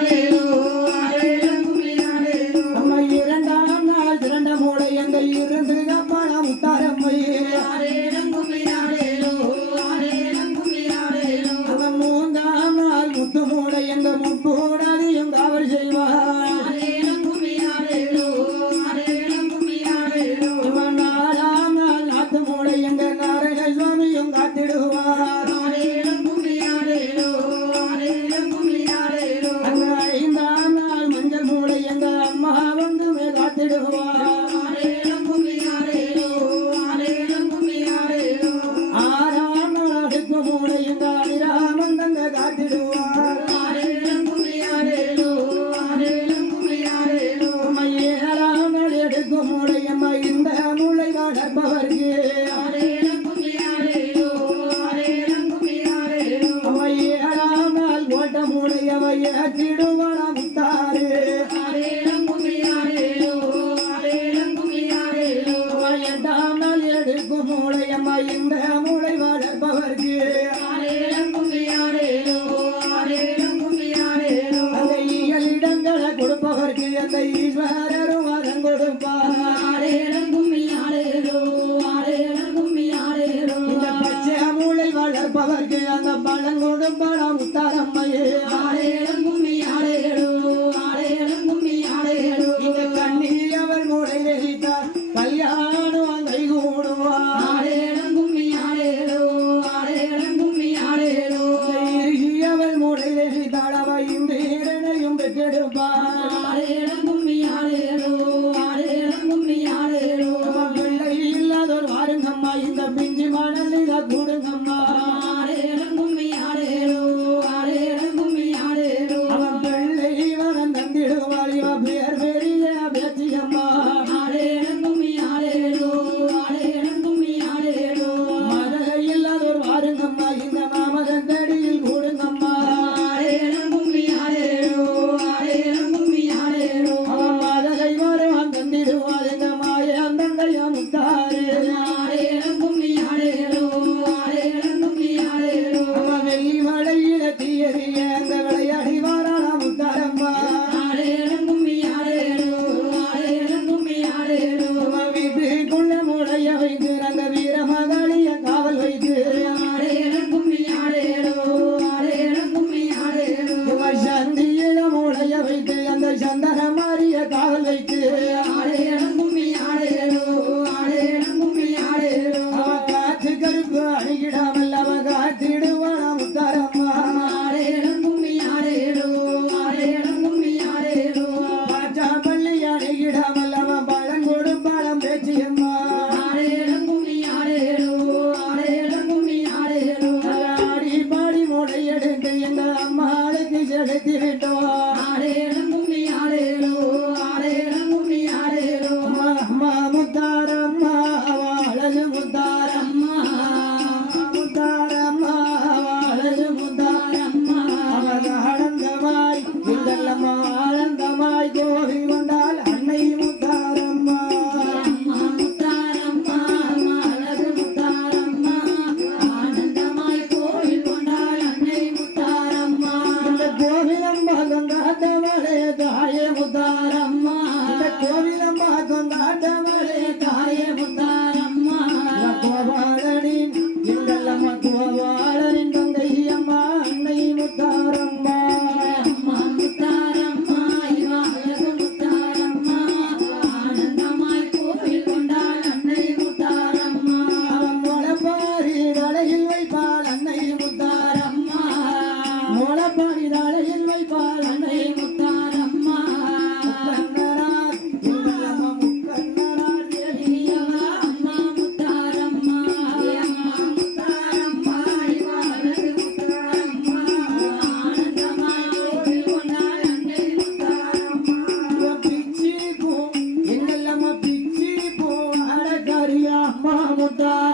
Hallelujah. கொடுப்பவர்க்கு எந்த ஈஸ்வரரும் வரம் கொடுப்பார்? வைத்து Adam куда